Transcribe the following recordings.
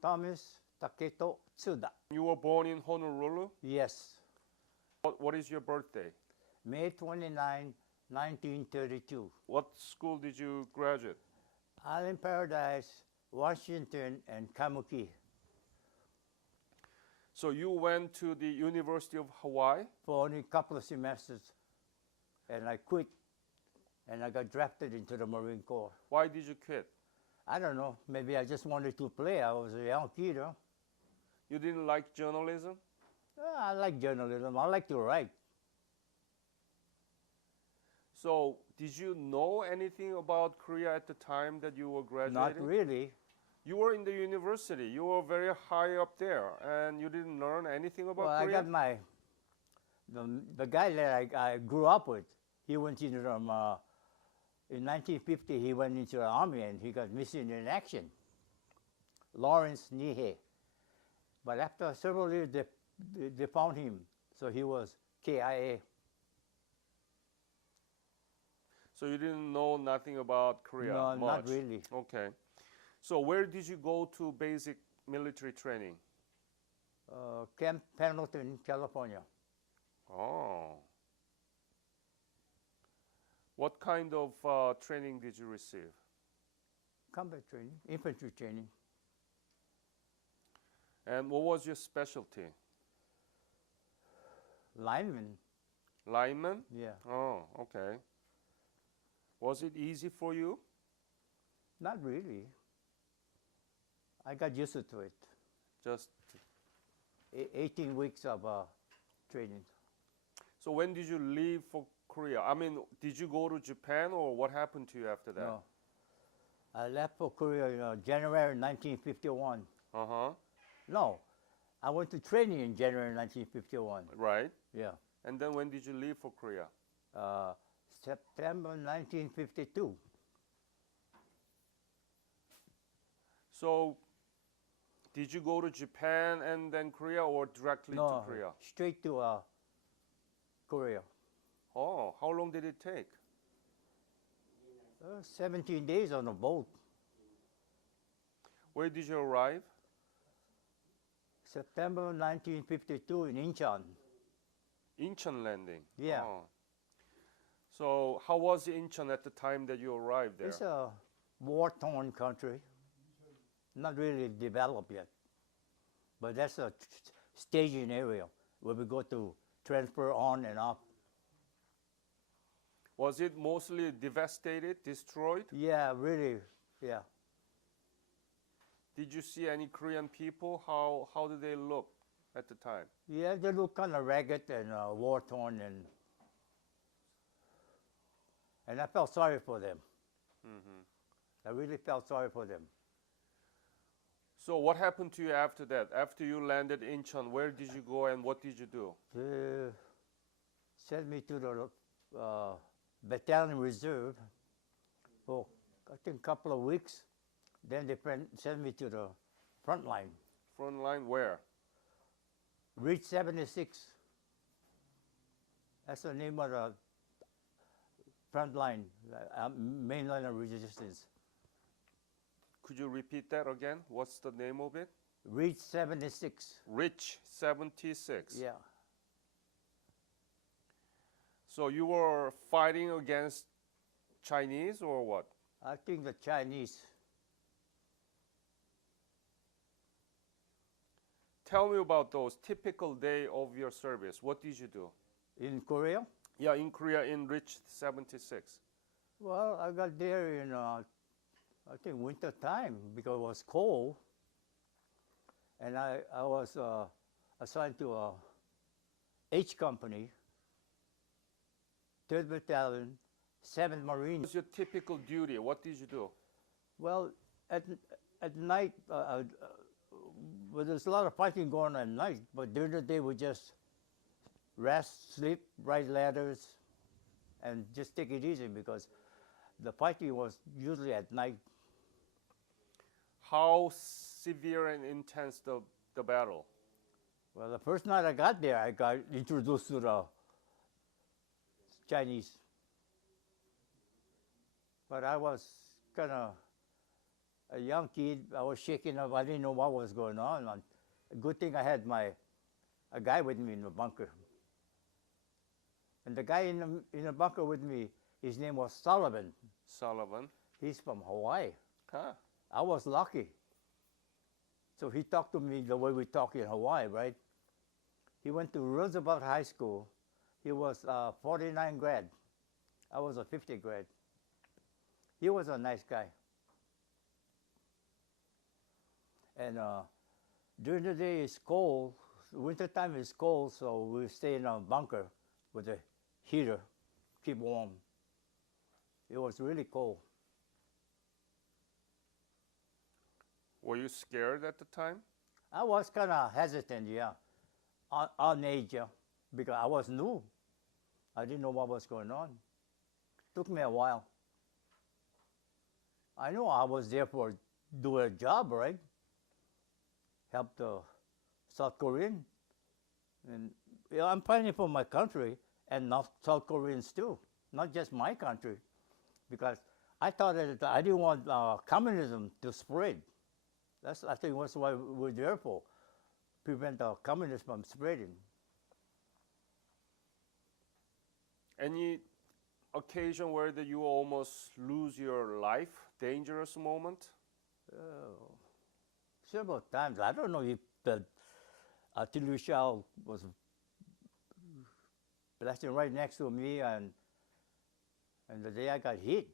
Thomas Takedo Tsuda. You were born in Honolulu? Yes, What is your birthday? May 29, 1932. What school did you graduate? Island Paradise, Washington, and Kamuki. So you went to the University of Hawaii? For only a couple of semesters, and I quit, and I got drafted into the Marine Corps. Why did you quit? I don't know, maybe I just wanted to play. I was a young kid, huh? You didn't like journalism? I like journalism. I like to write. So did you know anything about Korea at the time that you were graduating? Not really. You were in the university. You were very high up there, and you didn't learn anything about Well, Korea? I got the guy that I grew up with. He went into in 1950. He went into the army and he got missing in action. Lawrence Nihei. But after several years, they found him. So he was KIA. So you didn't know nothing about Korea No, much? not really. Okay. So where did you go to basic military training? Camp Pendleton, California. Oh. What kind of training did you receive? Combat training, infantry training. And what was your specialty? Lineman, Lineman? yeah. Oh, okay. Was it easy for you? Not really. I got used to it. Just 18 weeks of training. so when did you leave for Korea? I mean, did you go to Japan or what happened to you after that? No. I left for Korea in January 1951. Uh-huh. No, I went to training in January 1951. Right. Yeah. And then when did you leave for Korea? September 1952. So did you go to Japan and then Korea or directly to No, Korea? straight to Korea. Oh, how long did it take? 17 days on a boat. Where did you arrive? September 1952 in Incheon. Incheon landing. Yeah. Oh. So how was Incheon at the time that you arrived there? It's a war-torn country, not really developed yet. But that's a staging area where we go to transfer on and off. Was it mostly devastated, destroyed? Yeah, really, yeah. Did you see any Korean people? How did they look at the time? Yeah, they look kind of ragged and war-torn, and I felt sorry for them. I really felt sorry for them. So what happened to you after that? After you landed in Incheon, where did you go and what did you do? They sent me to the battalion reserve for, I think, a couple of weeks. Then they sent me to the front line. Front line where? Reach 76. That's the name of the front line, main line of resistance. Could you repeat that again? What's the name of it? Reach 76. Reach 76. Yeah. So you were fighting against Chinese or what? I think the Chinese. Tell me about those typical day of your service. What did you do? In Korea? Yeah, in Korea in Reach 76. Well, I got there in, I think, winter time because it was cold. And I was assigned to a H Company, 3rd Battalion, 7th What Marine. was your typical duty? What did you do? Well, at night, well, there's a lot of fighting going on at night, but during the day we just rest, sleep, ride ladders, and just take it easy because the fighting was usually at night. How severe and intense the battle? Well, the first night I got there, I got introduced to the Chinese. But I was kind of a young kid. I was shaking up. I didn't know what was going on. And a good thing I had a guy with me in the bunker. And the guy in the bunker with me, his name was Sullivan. Sullivan. He's from Hawaii. Huh. I was lucky. So he talked to me the way we talk in Hawaii, right? He went to Roosevelt High School. He was 49 grad. I was a 50 grad. He was a nice guy. And during the day it's cold. Wintertime is cold, so we stay in a bunker with a heater, keep warm. It was really cold. Were you scared at the time? I was kind of hesitant, yeah, on age, yeah, because I was new. I didn't know what was going on. Took me a while. I know I was there for do a job, right? Help the South Korean, and yeah, I'm fighting for my country and not South Koreans too, not just my country, because I thought that I didn't want communism to spread. I think that's why we're there for, prevent communism from spreading. Any occasion where that you almost lose your life, dangerous moment? Several times. I don't know if the artillery shell was blasting right next to me, and the day I got hit,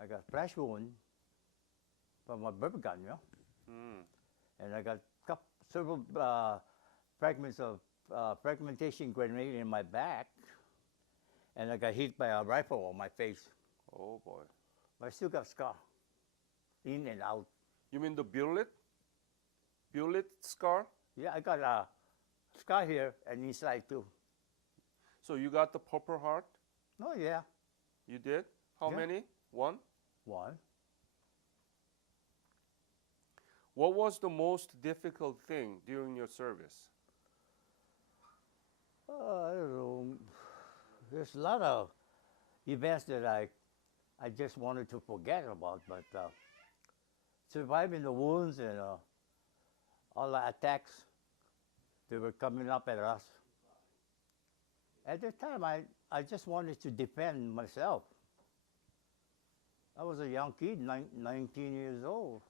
I got flash wound from a BB gun, you know? And I got several fragments of fragmentation grenade in my back, and I got hit by a rifle on my face. Oh boy. But I still got scar, in and out. You mean the bullet? Bullet scar? Yeah, I got a scar here and inside too. So you got the Purple Heart? Oh yeah, You did? How Yeah. many? One? one. What was the most difficult thing during your service? I don't know. There's a lot of events that I just wanted to forget about, but surviving the wounds and all the attacks that were coming up at us. At the time, I just wanted to defend myself. I was a young kid, 19 years old.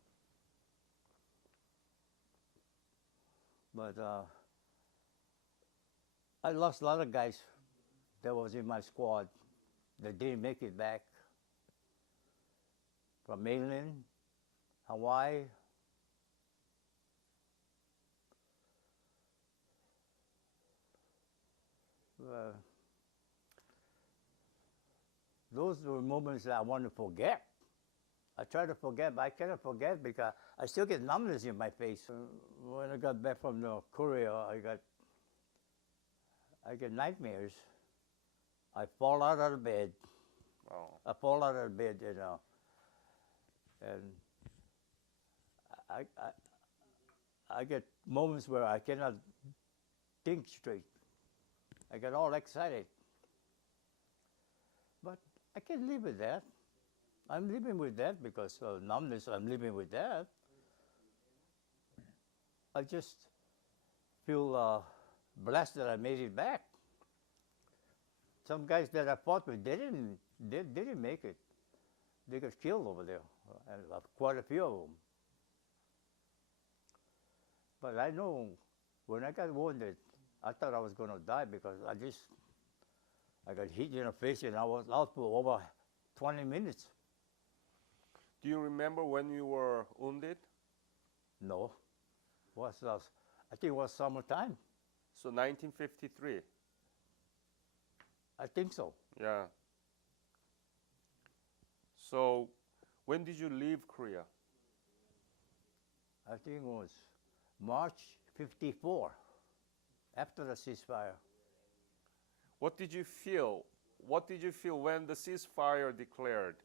But I lost a lot of guys that was in my squad that didn't make it back from mainland, Hawaii. Those were moments that I want to forget. I try to forget, but I cannot forget because I still get numbness in my face. When I got back from Korea, I get nightmares. I fall out of bed. Oh. I fall out of bed, and I get moments where I cannot think straight. I get all excited. But I can live with that. I'm living with that because of numbness. I'm living with that. I just feel blessed that I made it back. Some guys that I fought with, they didn't make it. They got killed over there, and quite a few of them. But I know when I got wounded, I thought I was going to die because I got hit in the face and I was out for over 20 minutes. Do you remember when you were wounded? No, I think it was summertime. So 1953. I think so. Yeah. So when did you leave Korea? I think it was March '54, after the ceasefire. What did you feel? What did you feel when the ceasefire declared?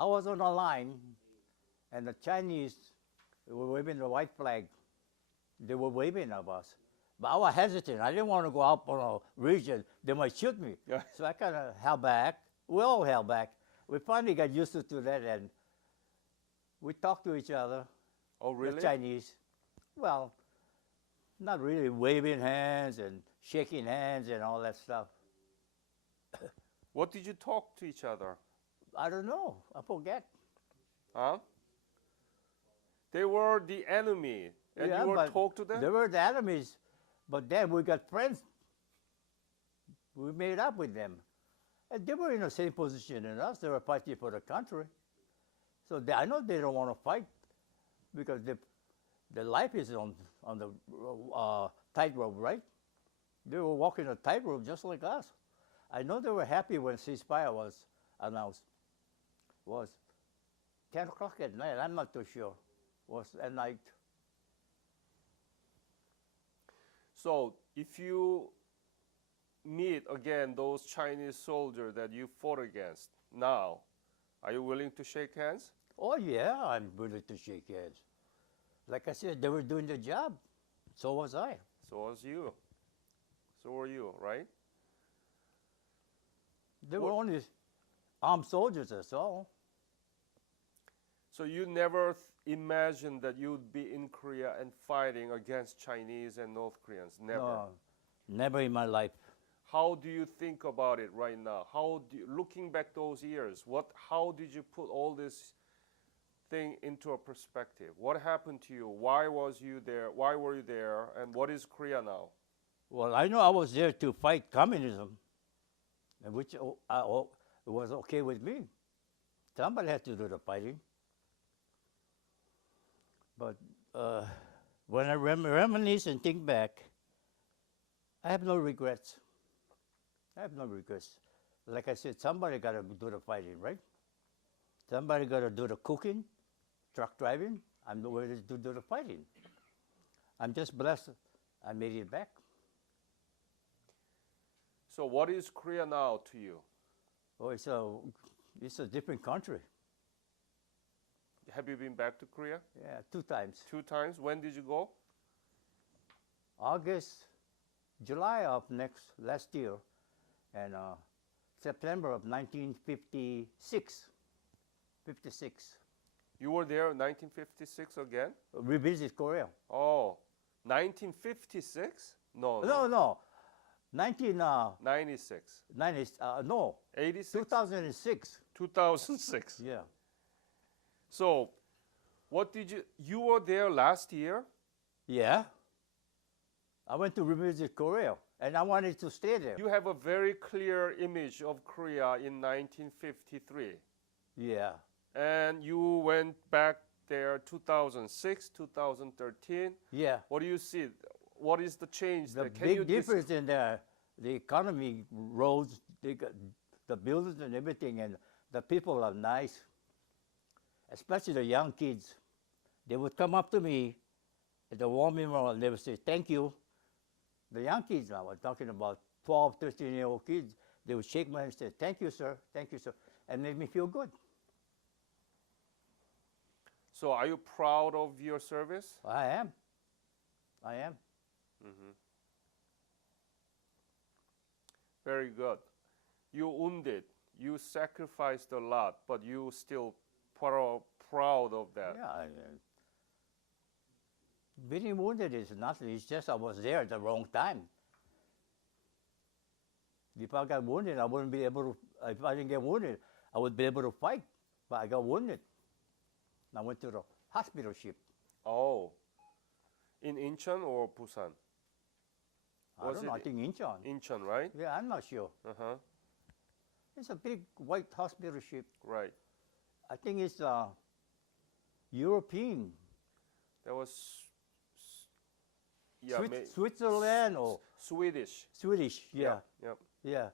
I was on a line, and the Chinese were waving the white flag. They were waving at us. But I was hesitant. I didn't want to go out on a region. They might shoot me. Yeah. So I kind of held back. We all held back. We finally got used to that, and We talk to each other, Oh, the really? Chinese. Well, not really waving hands and shaking hands and all that stuff. What did you talk to each other? I don't know. I forget. Huh? They were the enemy, and Yeah, you were but talk to them? they were the enemies. But then we got friends. We made up with them. And they were in the same position as us. They were fighting for the country. So I know they don't want to fight because their life is on the tightrope, right? They were walking a tightrope just like us. I know they were happy when ceasefire was announced. Was 10 o'clock at night. I'm not too sure. Was at night. So if you meet again those Chinese soldiers that you fought against now, are you willing to shake hands? Oh yeah, I'm willing to shake hands. Like I said, they were doing the job. So was I. So was you. So were you, right? They were only armed soldiers, that's all. So you never imagined that you would be in Korea and fighting against Chinese and North Koreans? Never. No, never in my life. How do you think about it right now? Looking back those years, how did you put all this thing into a perspective? What happened to you? Why was you there? Why were you there? And what is Korea now? Well, I know I was there to fight communism, and which was okay with me. Somebody had to do the fighting. But when I reminisce and think back, I have no regrets. I have no regrets. Like I said, somebody got to do the fighting, right? Somebody got to do the cooking, truck driving. I'm the one to do the fighting. I'm just blessed I made it back. So what is Korea now to you? Oh, it's a different country. Have you been back to Korea? Yeah, 2 times. 2 times. When did you go? July of last year, and September of 1956. 56. You were there in 1956 again? Revisit Korea. Oh, 1956? No. No. 1990. 96. No. 86? 2006. 2006. Yeah. So, you were there last year? Yeah. I went to revisit Korea, and I wanted to stay there. You have a very clear image of Korea in 1953. Yeah. And you went back there 2006, 2013. Yeah. What do you see? What is the change The there? Can you big difference in the economy, roads, the buildings and everything, and the people are nice, especially the young kids. They would come up to me at the warming room and they would say, thank you. The young kids now, I'm talking about 12, 13-year-old kids, they would shake my hand and say, thank you, sir, and made me feel good. So are you proud of your service? I am. Mm-hmm. Very good. You wounded. You sacrificed a lot, but you still proud of that. Yeah. Being wounded is nothing. It's just I was there at the wrong time. If I got wounded, I wouldn't be able to. If I didn't get wounded, I would be able to fight. But I got wounded. I went to the hospital ship. Oh, in Incheon or Busan? I don't know. I think Incheon. Incheon, right? Yeah, I'm not sure. Uh-huh. It's a big white hospital ship. Right. I think it's European. That was Switzerland or Swedish. Swedish. Yeah. Yep. Yeah.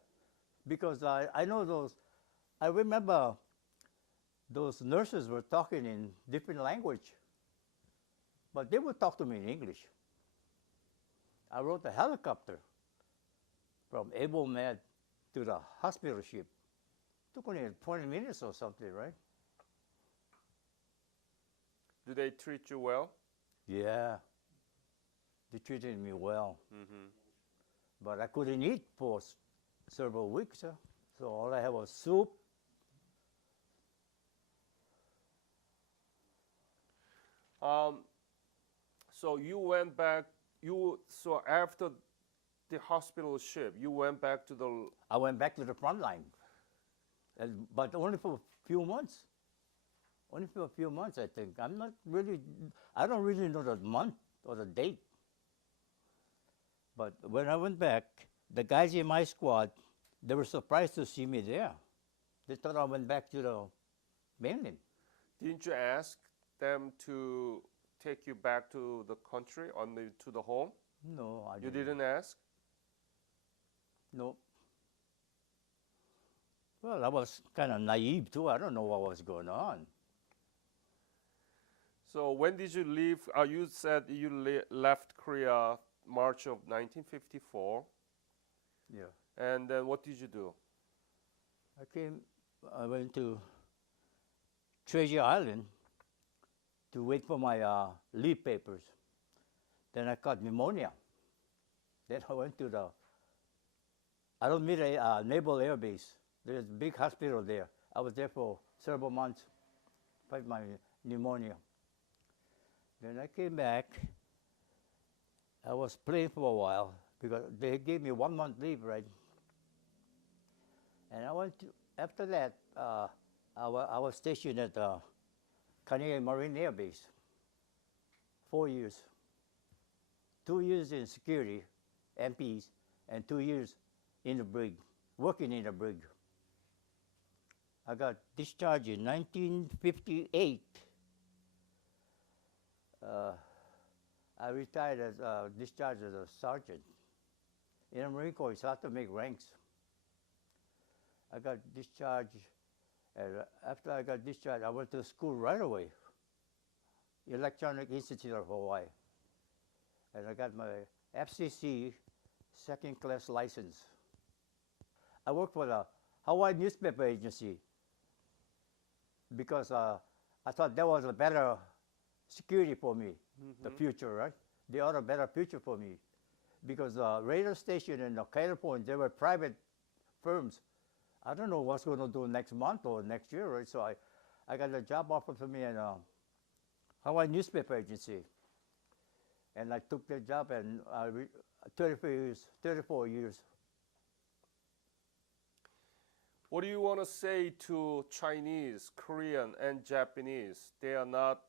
Because I know those. I remember those nurses were talking in different language, but they would talk to me in English. I rode a helicopter from Able Med to the hospital ship. Took only 20 minutes or something, right? Do they treat you well? Yeah. They treated me well. Mm-hmm. But I couldn't eat for several weeks. So all I had was soup, Um, so you went back. So after the hospital ship, you went back to the. I went back to the front line, but only for a few months. Only for a few months, I think. I don't really know the month or the date. But when I went back, the guys in my squad, they were surprised to see me there. They thought I went back to the mainland. Didn't you ask them to take you back to the country to the home? No, I You didn't. didn't ask. No. Well, I was kind of naive too. I don't know what was going on. So when did you leave? You said you left Korea March of 1954, Yeah. and then what did you do? I went to Treasure Island to wait for my leave papers. Then I got pneumonia. Then I went to the Alameda Naval Air Base. There's a big hospital there. I was there for several months, fight my pneumonia. Then I came back. I was playing for a while because they gave me 1 month leave, right? And after that, I was stationed at Canadian Marine Air Base, 4 years. 2 years in security, MPs, and 2 years in the brig, working in the brig. I got discharged in 1958. I retired discharged as a sergeant. In the Marine Corps, it's hard to make ranks. I got discharged, and after I got discharged, I went to school right away, Electronic Institute of Hawaii. And I got my FCC second class license. I worked for the Hawaii Newspaper Agency because I thought that was a better security for me, the future, right? They ought a better future for me. Because the radio station in California, they were private firms. I don't know what's going to do next month or next year, right? So I got a job offer for me in Hawaii Newspaper Agency. And I took that job and 34 years. What do you want to say to Chinese, Korean, and Japanese? They are not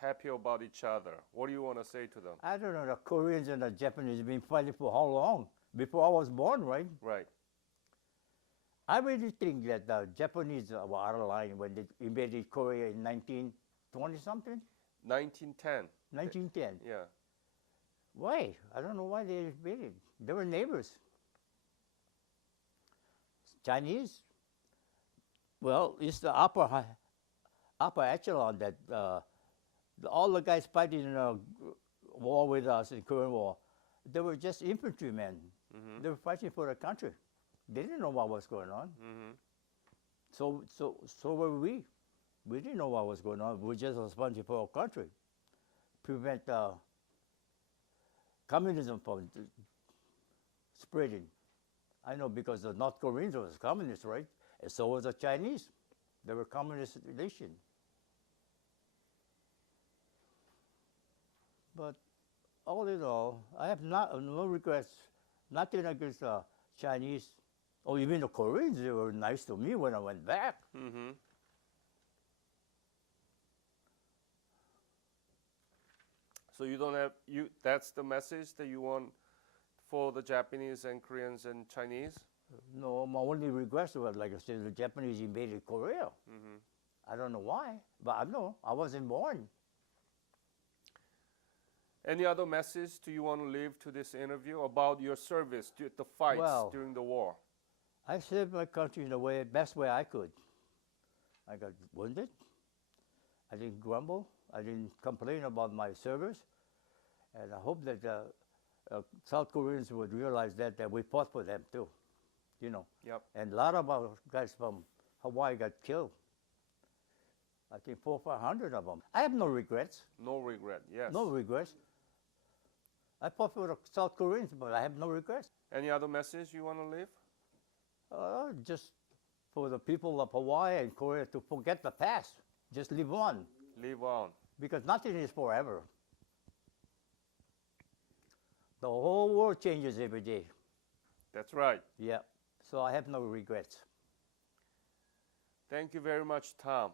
happy about each other. What do you want to say to them? I don't know, the Koreans and the Japanese have been fighting for how long? Before I was born, right? Right. I really think that the Japanese were out of line when they invaded Korea in 1920 something? 1910. 1910. Yeah. Why? I don't know why they invaded. They were neighbors. Chinese? Well, it's the upper echelon that all the guys fighting in a war with us in Korean War, they were just infantrymen. They were fighting for the country. They didn't know what was going on. So were we. We didn't know what was going on. We were just responsible for our country, prevent communism from spreading. I know because the North Koreans was communist, right? And so was the Chinese. They were communist nation. But all in all, I have no regrets, nothing against the Chinese or even the Koreans. They were nice to me when I went back. So you don't have that's the message that you want for the Japanese and Koreans and Chinese? No, my only regrets was, like I said, the Japanese invaded Korea. I don't know why, but I know I wasn't born. Any other message do you want to leave to this interview about your service, the fights Well, during the war? I served my country in the best way I could. I got wounded. I didn't grumble. I didn't complain about my service. And I hope that South Koreans would realize that we fought for them too, you know. Yep. And a lot of our guys from Hawaii got killed. I think 400 or 500 of them. I have no regrets. No regret, yes. No regrets. I fought for the South Koreans, but I have no regrets. Any other message you want to leave? Just for the people of Hawaii and Korea to forget the past. Just live on. Live on. because nothing is forever. The whole world changes every day. That's right. Yeah. So I have no regrets. Thank you very much, Tom.